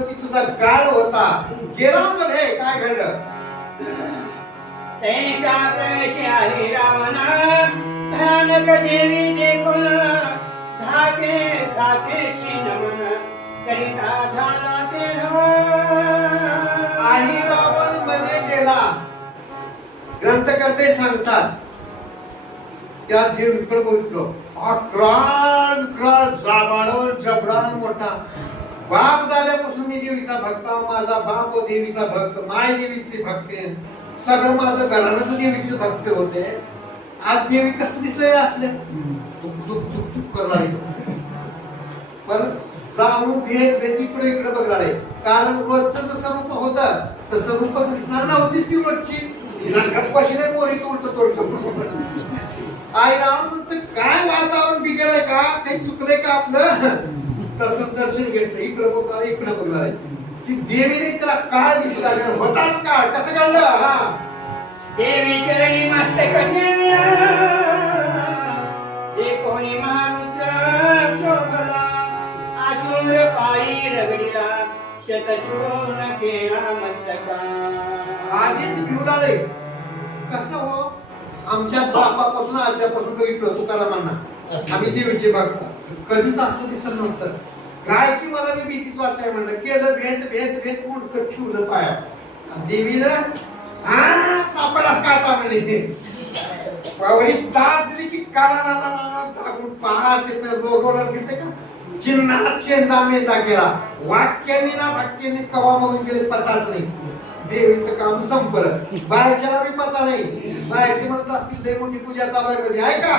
की तुझा गाळ होता गेरामध्ये काय घडलं तैसा प्रवेश आहे रावणा भयानक देवी देखून धाके धाकेची नमन करिता झाला ते आई रावण मध्ये गेला ग्रंथकर्ते सांगतात त्या देवीकडे बोलतो अक्राळ जाबाड जबडान मोठा बाप दाद्यापासून मी देवीचा भक्त माझा बाप देवीचा भक्त माय देवीची भक्ते सगळं माझं घराणंच देवीचे भक्त होते आज देवी कसं दिसलंय असले दुख दुख दुख दुख करला परत जाऊन भेट भेटीकडे इकडे बघणारे कारण रोजचं जसं रूप होतं तसं रूपच दिसणार नव्हतीच ती रोजची गप्पाशी नाही मोरी तोडतो आई राम म्हणतं काय वातावरण बिघडलंय का काही चुकलंय का आपलं तसंच दर्शन घेतलं इकडे बघणार ती देवीने त्याला काळ दिसू लागला होताच काळ कसं घडलं हा देवी चरणी मस्तक ठेविला ते कोणी महारुद्र शोभला आसूर पायी रगडीला शतचूर्ण केला मस्तका आधीच भिवू लागले कसं हो आमच्या बापापासून आजच्यापासून बघितलं तुकारामांना आम्ही देवीचे भक्त कधीच असं दिसत नव्हतं काय की मला मी भीतीच वाटतंय म्हणलं केलं भेद भेद भेद उडकत ठेवलं पाया देवीला हा सापडास का आता म्हणले पावरी दादली की काळा दागून पहा त्याचं लोगोला घेते का चिन्हाला चेंदा मेंदा केला वाक्यांनी ना वाक्यांनी कवा मरून गेले पताच नाही देवीचं काम संपलं बाहेरच्याला बी पता नाही बाहेरचे म्हणत असतील लय मोठी पूजा चालू आहे मध्ये आहे का